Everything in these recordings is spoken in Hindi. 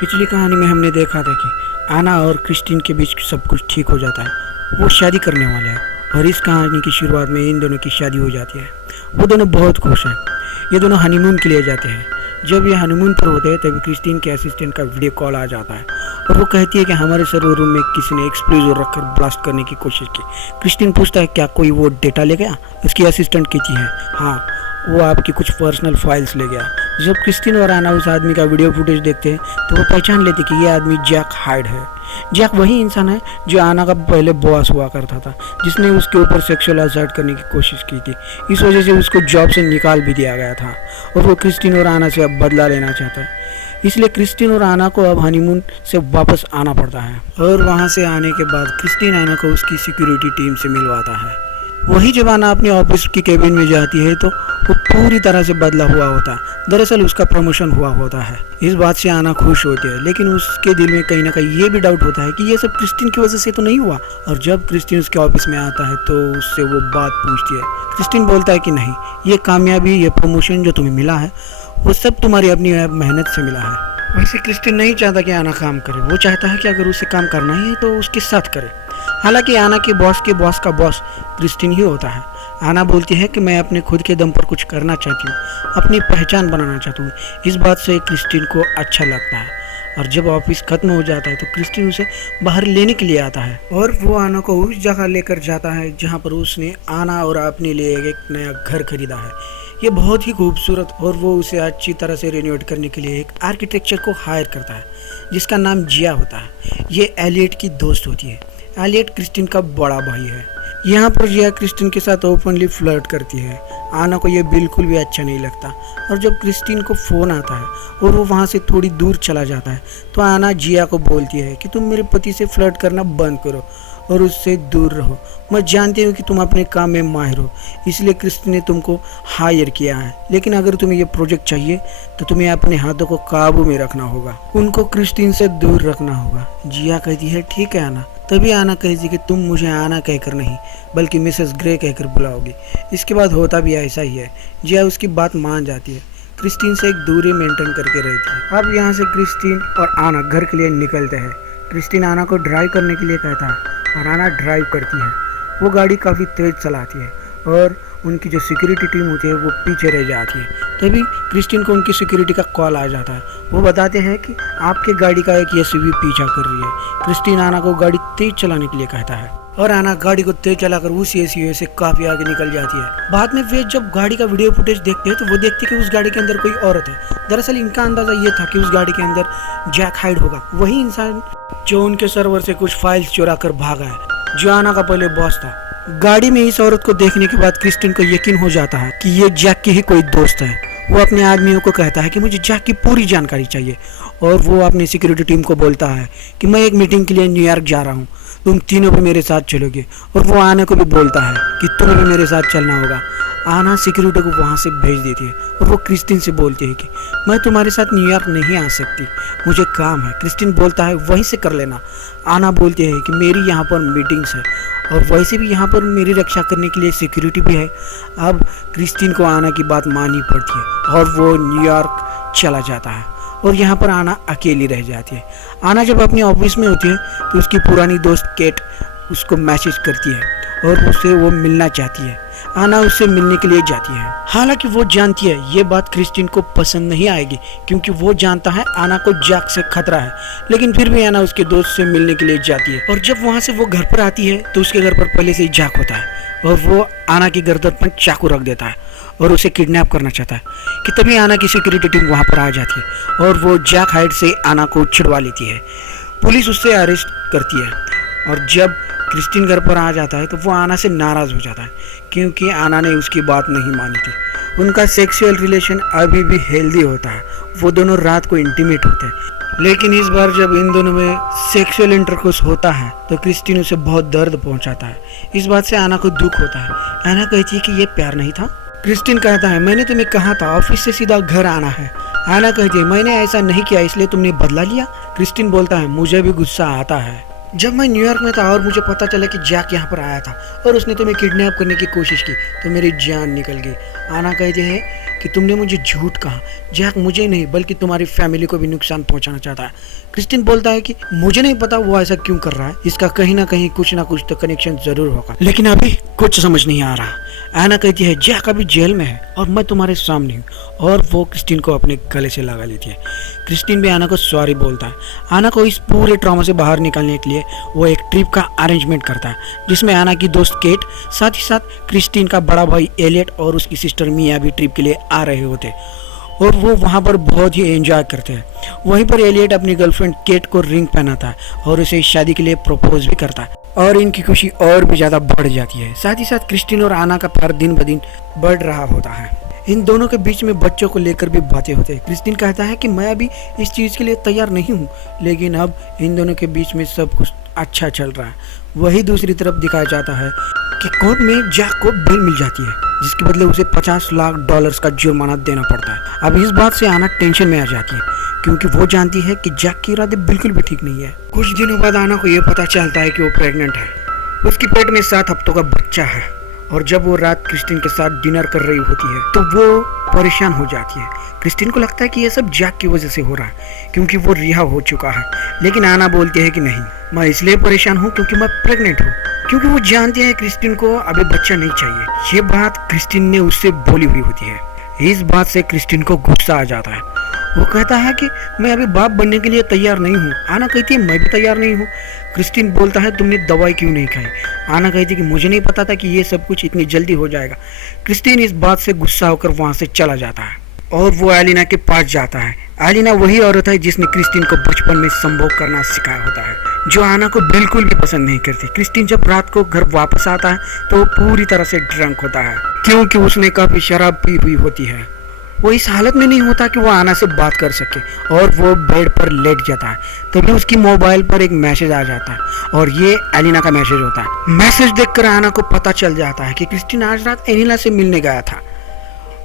पिछली कहानी में हमने देखा था कि आना और क्रिस्टीन के बीच सब कुछ ठीक हो जाता है। वो शादी करने वाले हैं और इस कहानी की शुरुआत में इन दोनों की शादी हो जाती है। वो दोनों बहुत खुश हैं। ये दोनों हनीमून के लिए जाते हैं। जब ये हनीमून पर होते हैं तभी क्रिस्टीन के असिस्टेंट का वीडियो कॉल आ जाता है और वो कहती है कि हमारे सर्वर रूम में किसी ने एक्सप्लोजिव रखकर ब्लास्ट करने की कोशिश की। क्रिस्टीन पूछता है क्या कोई वो डेटा ले गया। उसकी असिस्टेंट कहती है हाँ, वो आपकी कुछ पर्सनल फाइल्स ले गया। जब क्रिस्टीन और आना उस आदमी का वीडियो फुटेज देखते हैं तो वो पहचान लेते कि ये आदमी जैक हाइड है। जैक वही इंसान है जो आना का पहले बॉस हुआ करता था, जिसने उसके ऊपर सेक्सुअल असॉल्ट करने की कोशिश की थी। इस वजह से उसको जॉब से निकाल भी दिया गया था और वो क्रिस्टीन और आना से अब बदला लेना चाहता है। इसलिए क्रिस्टीन और आना को अब हनीमून से वापस आना पड़ता है और वहाँ से आने के बाद क्रिस्टीन आना को उसकी सिक्योरिटी टीम से मिलवाता है। वही जब आना अपने ऑफिस की केबिन में जाती है तो वो पूरी तरह से बदला हुआ होता है। दरअसल उसका प्रमोशन हुआ होता है। इस बात से आना खुश होती है, लेकिन उसके दिल में कहीं ना कहीं ये भी डाउट होता है कि ये सब क्रिस्टीन की वजह से तो नहीं हुआ। और जब क्रिस्टीन उसके ऑफिस में आता है तो उससे वो बात पूछती है। क्रिस्टीन बोलता है कि नहीं, ये कामयाबी, ये प्रमोशन जो तुम्हें मिला है वो सब तुम्हारी अपनी मेहनत से मिला है। वैसे क्रिस्टीन नहीं चाहता कि आना काम करे। वो चाहता है कि अगर उसे काम करना ही है तो उसके साथ करे। हालांकि आना के बॉस का बॉस क्रिस्टीन ही होता है। आना बोलती है कि मैं अपने खुद के दम पर कुछ करना चाहती हूँ, अपनी पहचान बनाना चाहती हूँ। इस बात से क्रिस्टीन को अच्छा लगता है और जब ऑफिस खत्म हो जाता है तो क्रिस्टीन उसे बाहर लेने के लिए आता है और वो आना को उस जगह लेकर जाता है जहाँ पर उसने आना और अपने लिए एक नया घर खरीदा है। ये बहुत ही खूबसूरत और वो उसे अच्छी तरह से रिनोवेट करने के लिए एक आर्किटेक्चर को हायर करता है जिसका नाम जिया होता है। ये एलियट की दोस्त होती है। एलियट क्रिस्टीन का बड़ा भाई है। यहाँ पर जिया क्रिस्टीन के साथ ओपनली फ्लर्ट करती है। आना को ये बिल्कुल भी अच्छा नहीं लगता और जब क्रिस्टीन को फ़ोन आता है और वो वहाँ से थोड़ी दूर चला जाता है तो आना जिया को बोलती है कि तुम मेरे पति से फ्लर्ट करना बंद करो और उससे दूर रहो। मैं जानती हूँ कि तुम अपने काम में माहिर हो, इसलिए क्रिस्टीन ने तुमको हायर किया है, लेकिन अगर तुम्हें ये प्रोजेक्ट चाहिए तो तुम्हें अपने हाथों को काबू में रखना होगा। उनको क्रिस्टीन से दूर रखना होगा। जिया कहती है ठीक है आना। तभी आना कहती है कि तुम मुझे आना कहकर नहीं बल्कि मिसेस ग्रे कहकर बुलाओगी। इसके बाद होता भी ऐसा ही है। जिया उसकी बात मान जाती है। क्रिस्टीन से एक दूरी मेंटेन करके रहती है। अब यहाँ से क्रिस्टीन और आना घर के लिए निकलते हैं। क्रिस्टीन आना को ड्राइव करने के लिए कहता है और आना ड्राइव करती है। वो गाड़ी काफ़ी तेज़ चलाती है और उनकी जो सिक्योरिटी टीम होती है वो पीछे रह जाती है। तभी क्रिस्टीन को उनकी सिक्योरिटी का कॉल आ जाता है। वो बताते हैं कि आपके गाड़ी का एक एसयूवी पीछा कर रही है। क्रिस्टीन आना को गाड़ी तेज चलाने के लिए कहता है और आना गाड़ी को तेज चलाकर उस एसयूवी से काफ़ी आगे निकल जाती है। बाद में वे जब गाड़ी का वीडियो फुटेज देखते हैं तो वो देखते हैं कि उस गाड़ी के अंदर कोई औरत है। दरअसल इनका अंदाज़ा ये था कि उस गाड़ी के अंदर जैक हाइड होगा, वही इंसान जो उनके सर्वर से कुछ फाइल्स चुरा कर भागा है, जो आना का पहले बॉस था। गाड़ी में इस औरत को देखने के बाद क्रिस्टीन को यकीन हो जाता है कि ये जैक की ही कोई दोस्त है। वो अपने आदमियों को कहता है कि मुझे जैक की पूरी जानकारी चाहिए और वो अपनी सिक्योरिटी टीम को बोलता है कि मैं एक मीटिंग के लिए न्यूयॉर्क जा रहा हूँ, तुम तीनों भी मेरे साथ चलोगे। और वो आना को भी बोलता है कि तुम्हें भी मेरे साथ चलना होगा। आना सिक्योरिटी को वहाँ से भेज देती है और वो क्रिस्टीन से बोलती है कि मैं तुम्हारे साथ न्यूयॉर्क नहीं आ सकती, मुझे काम है। क्रिस्टीन बोलता है वहीं से कर लेना। आना बोलती है कि मेरी यहाँ पर मीटिंग्स है और वैसे भी यहाँ पर मेरी रक्षा करने के लिए सिक्योरिटी भी है। अब क्रिस्टीन को आना की बात माननी पड़ती है और वो न्यूयॉर्क चला जाता है और यहाँ पर आना अकेली रह जाती है। आना जब अपने ऑफिस में होती है तो उसकी पुरानी दोस्त केट उसको मैसेज करती है और उससे वो मिलना चाहती है। आना उससे मिलने के लिए जाती है। हालांकि वो जानती है ये बात क्रिस्टीन को पसंद नहीं आएगी क्योंकि वो जानता है आना को जैक से खतरा है, लेकिन फिर भी आना उसके दोस्त से मिलने के लिए जाती है। और जब वहाँ से वो घर पर आती है तो उसके घर पर पहले से ही जैक होता है और वो आना की गर्दन पर चाकू रख देता है और उसे किडनैप करना चाहता है कि तभी आना की सिक्योरिटी टीम वहाँ पर आ जाती है और वो जैक हाइड से आना को छुड़वा लेती है। पुलिस उससे अरेस्ट करती है और जब क्रिस्टीन घर पर आ जाता है तो वो आना से नाराज़ हो जाता है क्योंकि आना ने उसकी बात नहीं मानी थी। उनका सेक्सुअल रिलेशन अभी भी हेल्दी होता है। वो दोनों रात को इंटीमेट होते हैं, लेकिन इस बार जब इन दोनों में सेक्सुअल इंटरकोर्स होता है तो क्रिस्टीन उसे बहुत दर्द पहुंचाता है। इस बात से आना को दुख होता है। आना कहती है कि ये प्यार नहीं था। क्रिस्टीन कहता है मैंने तुम्हें कहा था ऑफिस से सीधा घर आना है। आना कहती है मैंने ऐसा नहीं किया इसलिए तुमने बदला लिया। क्रिस्टीन बोलता है मुझे भी गुस्सा आता है। जब मैं न्यूयॉर्क में था और मुझे पता चला कि जैक यहाँ पर आया था और उसने तुम्हें किडनैप करने की कोशिश की तो मेरी जान निकल गई। आना कहते हैं कि तुमने मुझे झूठ कहा। जैक मुझे नहीं बल्कि तुम्हारी फैमिली को भी नुकसान पहुंचाना चाहता है। क्रिस्टिन बोलता है कि मुझे नहीं पता वो ऐसा क्यों कर रहा है, इसका कहीं ना कहीं कुछ ना कुछ तो कनेक्शन जरूर होगा, लेकिन अभी कुछ समझ नहीं आ रहा। आना कहती है जैक अभी जेल में है और मैं तुम्हारे सामने हूँ, और वो क्रिस्टिन को अपने गले से लगा लेती है। क्रिस्टिन भी आना को सॉरी बोलता है। आना को इस पूरे ट्रॉमा से बाहर निकलने के लिए वो एक ट्रिप का अरेंजमेंट करता है, जिसमें आना की दोस्त केट, साथ ही साथ क्रिस्टिन का बड़ा भाई एलियट और उसकी सिस्टर मिया भी ट्रिप के लिए आ रहे होते, और वो वहाँ पर बहुत ही एंजॉय करते हैं। वहीं पर एलियट अपनी गर्लफ्रेंड केट को रिंग पहनाता है और उसे शादी के लिए प्रपोज भी करता है, और इनकी खुशी और भी ज़्यादा बढ़ जाती है। साथ ही साथ क्रिस्टिन और आना का प्यार दिन ब दिन बढ़ रहा होता है। इन दोनों के बीच में बच्चों को लेकर भी बातें होती है। क्रिस्टिन कहता है कि मैं अभी इस चीज़ के लिए तैयार नहीं हूँ, लेकिन अब इन दोनों के बीच में सब कुछ अच्छा चल रहा है। वही दूसरी तरफ दिखाया जाता है कि कोर्ट में जैक को बेल मिल जाती है, जिसके बदले उसे $50 लाख का जुर्माना देना पड़ता है। अब इस बात से आना टेंशन में आ जाती है, क्योंकि वो जानती है कि जैक के इरादे बिल्कुल भी ठीक नहीं है। कुछ दिनों बाद आना को ये पता चलता है कि वो प्रेग्नेंट है। उसके पेट में 7 हफ्तों का बच्चा है, और जब वो रात क्रिस्टिन के साथ डिनर कर रही होती है तो वो परेशान हो जाती है। क्रिस्टिन को लगता है कि ये सब जैक की वजह से हो रहा है, क्योंकि वो रिहा हो चुका है, लेकिन आना बोलती है कि नहीं, मैं इसलिए परेशान हूँ क्योंकि मैं प्रेग्नेंट हूँ, क्योंकि वो जानती है क्रिस्टिन को अभी बच्चा नहीं चाहिए। ये बात क्रिस्टिन ने उससे बोली हुई होती है। इस बात से क्रिस्टिन को गुस्सा आ जाता है। वो कहता है कि मैं अभी बाप बनने के लिए तैयार नहीं हूँ। आना कहती है मैं भी तैयार नहीं हूँ। क्रिस्टिन बोलता है तुमने दवाई क्यों नहीं खाई। आना कहती है कि मुझे नहीं पता था कि ये सब कुछ इतनी जल्दी हो जाएगा। क्रिस्टिन इस बात से गुस्सा होकर वहाँ से चला जाता है, और वो एलिना के पास जाता है। एलिना वही औरत है जिसने क्रिस्टिन को बचपन में संभोग करना सिखाया होता है, जो आना को बिल्कुल भी पसंद नहीं करती। क्रिस्टिन जब रात को घर वापस आता है तो वो पूरी तरह से ड्रंक होता है, क्योंकि उसने काफी शराब पी हुई होती है। वो इस हालत में नहीं होता कि वो आना से बात कर सके, और वो बेड पर लेट जाता है। तभी उसकी मोबाइल पर एक मैसेज आ जाता है, और ये एलिना का मैसेज होता है। मैसेज देखकर आना को पता चल जाता है कि क्रिस्टिन आज रात एलिना से मिलने गया था,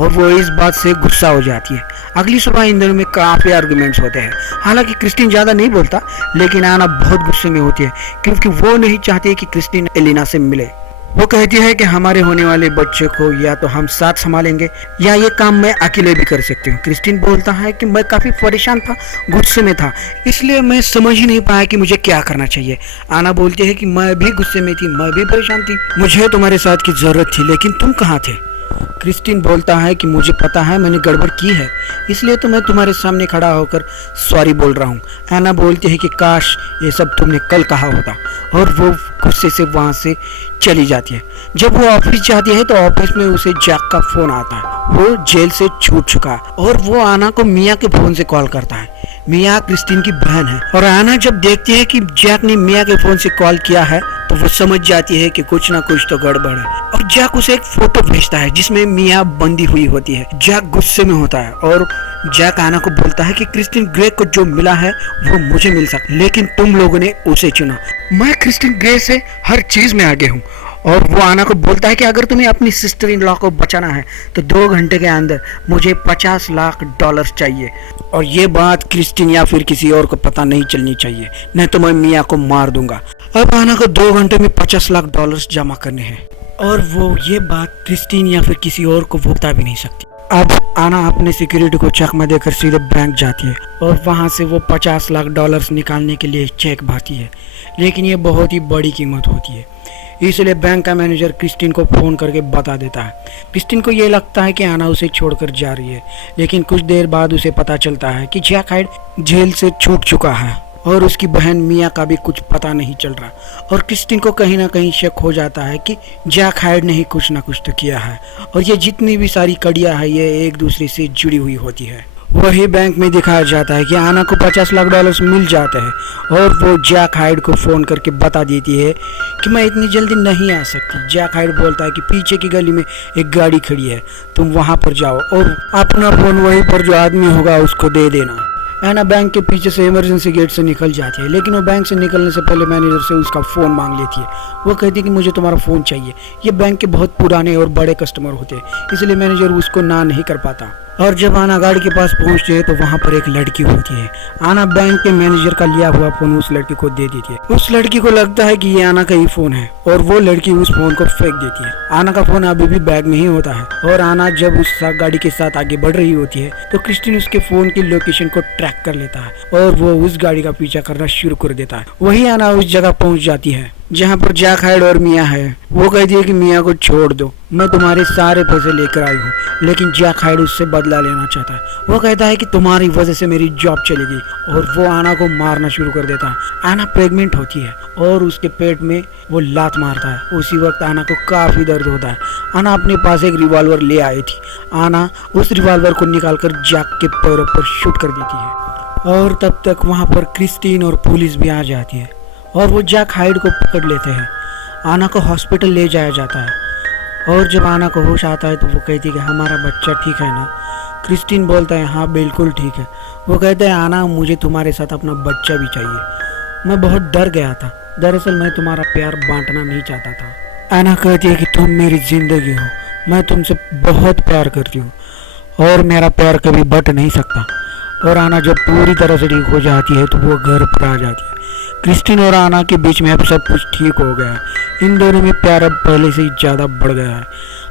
और वो इस बात से गुस्सा हो जाती है। अगली सुबह इन दोनों में काफी आर्गुमेंट्स होते हैं। हालांकि क्रिस्टिन ज्यादा नहीं बोलता, लेकिन आना बहुत गुस्से में होती है, क्योंकि वो नहीं चाहती कि क्रिस्टिन एलिना से मिले। वो कहती है कि हमारे होने वाले बच्चे को या तो हम साथ संभालेंगे, या ये काम मैं अकेले भी कर सकती हूँ। क्रिस्टिन बोलता है कि मैं काफी परेशान था, गुस्से में था, इसलिए मैं समझ ही नहीं पाया कि मुझे क्या करना चाहिए। आना बोलती है कि मैं भी गुस्से में थी, मैं भी परेशान थी, मुझे तुम्हारे साथ की जरूरत थी, लेकिन तुम कहाँ थे। क्रिस्टिन बोलता है कि मुझे पता है मैंने गड़बड़ की है, इसलिए तो मैं तुम्हारे सामने खड़ा होकर सॉरी बोल रहा हूँ। एना बोलती है कि काश ये सब तुमने कल कहा होता, और वो गुस्से से वहाँ से चली जाती है। जब वो ऑफिस जाती है तो ऑफिस में उसे जैक का फोन आता है। वो जेल से छूट चुका है, और वो आना को मिया के फोन से कॉल करता है। मिया क्रिस्टिन की बहन है, और आना जब देखती है कि जैक ने मिया के फोन से कॉल किया है तो वो समझ जाती है कि कुछ ना कुछ तो गड़बड़ है, और जैक उसे एक फोटो भेजता है जिसमें मिया बंदी हुई होती है। जैक गुस्से में होता है, और जैक आना को बोलता है कि क्रिस्टिन ग्रे को जो मिला है वो मुझे मिल सकता, लेकिन तुम लोगों ने उसे चुना। मैं क्रिस्टिन ग्रे से हर चीज में आगे हूँ। और वो आना को बोलता है कि अगर तुम्हें अपनी सिस्टर इन लॉ को बचाना है तो 2 घंटे के अंदर मुझे $50 लाख चाहिए, और ये बात क्रिस्टिन या फिर किसी और को पता नहीं चलनी चाहिए, नहीं तो मैं मिया को मार दूंगा। अब आना को 2 घंटे में $50 लाख जमा करने हैं, और वो ये बात क्रिस्टिन या फिर किसी और को बता भी नहीं सकती। अब आना अपने सिक्योरिटी को चकमा देकर सीधे बैंक जाती है, और वहाँ से वो $50 लाख निकालने के लिए चेक भरती है, लेकिन ये बहुत ही बड़ी कीमत होती है, इसलिए बैंक का मैनेजर क्रिस्टिन को फ़ोन करके बता देता है। क्रिस्टिन को ये लगता है कि आना उसे छोड़कर जा रही है, लेकिन कुछ देर बाद उसे पता चलता है कि जैक हाइड जेल से छूट चुका है, और उसकी बहन मिया का भी कुछ पता नहीं चल रहा, और क्रिस्टिन को कहीं ना कहीं शक हो जाता है कि जैक हाइड ने ही कुछ ना कुछ तो किया है, और ये जितनी भी सारी कड़ियाँ हैं ये एक दूसरे से जुड़ी हुई होती है। वही बैंक में दिखाया जाता है कि आना को $50 लाख मिल जाते हैं, और वो जैक हाइड को फ़ोन करके बता देती है कि मैं इतनी जल्दी नहीं आ सकती। जैक हाइड बोलता है कि पीछे की गली में एक गाड़ी खड़ी है, तुम वहाँ पर जाओ और अपना फ़ोन वहीं पर जो आदमी होगा उसको दे देना। एना बैंक के पीछे से इमरजेंसी गेट से निकल जाती है, लेकिन वो बैंक से निकलने से पहले मैनेजर से उसका फ़ोन मांग लेती है। वो कहती है कि मुझे तुम्हारा फ़ोन चाहिए। ये बैंक के बहुत पुराने और बड़े कस्टमर होते हैं, इसलिए मैनेजर उसको ना नहीं कर पाता। और जब आना गाड़ी के पास पहुंचते है तो वहां पर एक लड़की होती है। आना बैंक के मैनेजर का लिया हुआ फोन उस लड़की को दे देती है। उस लड़की को लगता है कि ये आना का ही फोन है और वो लड़की उस फोन को फेंक देती है। आना का फोन अभी भी बैग में ही होता है और आना जब उस गाड़ी के साथ आगे बढ़ रही होती है तो क्रिस्टीन उसके फोन की लोकेशन को ट्रैक कर लेता है और वो उस गाड़ी का पीछा करना शुरू कर देता है। वही आना उस जगह पहुंच जाती है जहाँ पर जैक हाइड और मिया है। वो कहती है कि मिया को छोड़ दो, मैं तुम्हारे सारे पैसे लेकर आई हूँ, लेकिन जैक हाइड उससे बदला लेना चाहता है। वो कहता है कि तुम्हारी वजह से मेरी जॉब चली गई और वो आना को मारना शुरू कर देता है। आना प्रेग्नेंट होती है और उसके पेट में वो लात मारता है। उसी वक्त आना को काफी दर्द होता है। आना अपने पास एक रिवॉल्वर ले आई थी। आना उस रिवॉल्वर को निकालकर जैक के पैरों पर शूट कर देती है और तब तक वहाँ पर क्रिस्टीन और पुलिस भी आ जाती है और वो जैक हाइड को पकड़ लेते हैं। आना को हॉस्पिटल ले जाया जाता है और जब आना को होश आता है तो वो कहती है कि हमारा बच्चा ठीक है ना। क्रिस्टीन बोलता है हाँ बिल्कुल ठीक है। वो कहते हैं आना मुझे तुम्हारे साथ अपना बच्चा भी चाहिए। मैं बहुत डर गया था, दरअसल मैं तुम्हारा प्यार बांटना नहीं चाहता था। आना कहती है कि तुम मेरी जिंदगी हो, मैं तुमसे बहुत प्यार करती हूँ और मेरा प्यार कभी बट नहीं सकता। और आना जब पूरी तरह से ठीक हो जाती है तो वो घर पर आ जाती है। क्रिस्टीन और आना के बीच में अब सब कुछ ठीक हो गया है। इन दोनों में प्यार अब पहले से ही ज़्यादा बढ़ गया है।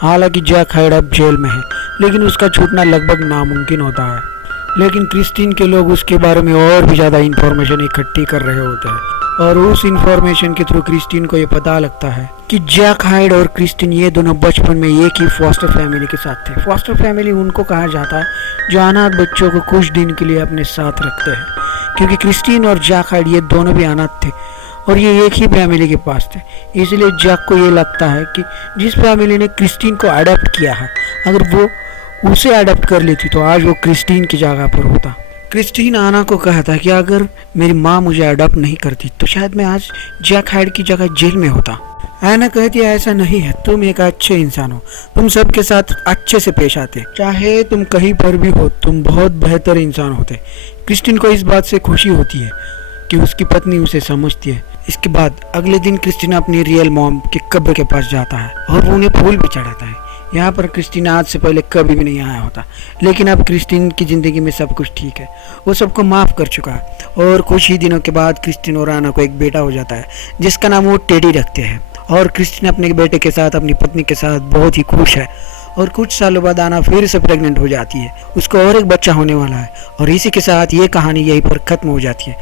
हालांकि जैक हाइड अब जेल में है लेकिन उसका छूटना लगभग नामुमकिन होता है। लेकिन क्रिस्टीन के लोग उसके बारे में और भी ज़्यादा इंफॉर्मेशन इकट्ठी कर रहे होते हैं और उस इंफॉर्मेशन के थ्रू क्रिस्टीन को ये पता लगता है कि जैक हाइड और क्रिस्टीन ये दोनों बचपन में एक ही फॉस्टर फैमिली के साथ थे। फॉस्टर फैमिली उनको कहा जाता है जो अनाथ बच्चों को कुछ दिन के लिए अपने साथ रखते हैं, क्योंकि क्रिस्टीन और जैक हाइड ये दोनों भी अनाथ थे और ये एक ही फैमिली के पास थे। इसलिए जैक को ये लगता है कि जिस फैमिली ने क्रिस्टीन को अडॉप्ट किया है, अगर वो उसे अडॉप्ट कर लेती तो आज वो क्रिस्टीन की जगह पर होता। क्रिस्टीन आना को कहता कि अगर मेरी माँ मुझे अडॉप्ट नहीं करती तो शायद मैं आज जैक हाइड की जगह जेल में होता। आना कहती है ऐसा नहीं है, तुम एक अच्छे इंसान हो, तुम सबके साथ अच्छे से पेश आते, चाहे तुम कहीं पर भी हो तुम बहुत बेहतर इंसान होते। क्रिस्टीन को इस बात से खुशी होती है कि उसकी पत्नी उसे समझती है। इसके बाद अगले दिन क्रिस्टीन अपनी रियल मॉम के कब्र के पास जाता है और वो उन्हें फूल भी चढ़ाता है। यहाँ पर क्रिस्टीन आज से पहले कभी भी नहीं आया होता, लेकिन अब क्रिस्टीन की ज़िंदगी में सब कुछ ठीक है, वो सबको माफ़ कर चुका है। और कुछ ही दिनों के बाद क्रिस्टीन और आना को एक बेटा हो जाता है जिसका नाम वो टेडी रखते हैं। और क्रिस्टीन अपने बेटे के साथ अपनी पत्नी के साथ बहुत ही खुश है। और कुछ सालों बाद आना फिर से प्रेग्नेंट हो जाती है, उसको और एक बच्चा होने वाला है। और इसी के साथ ये कहानी यहीं पर ख़त्म हो जाती है।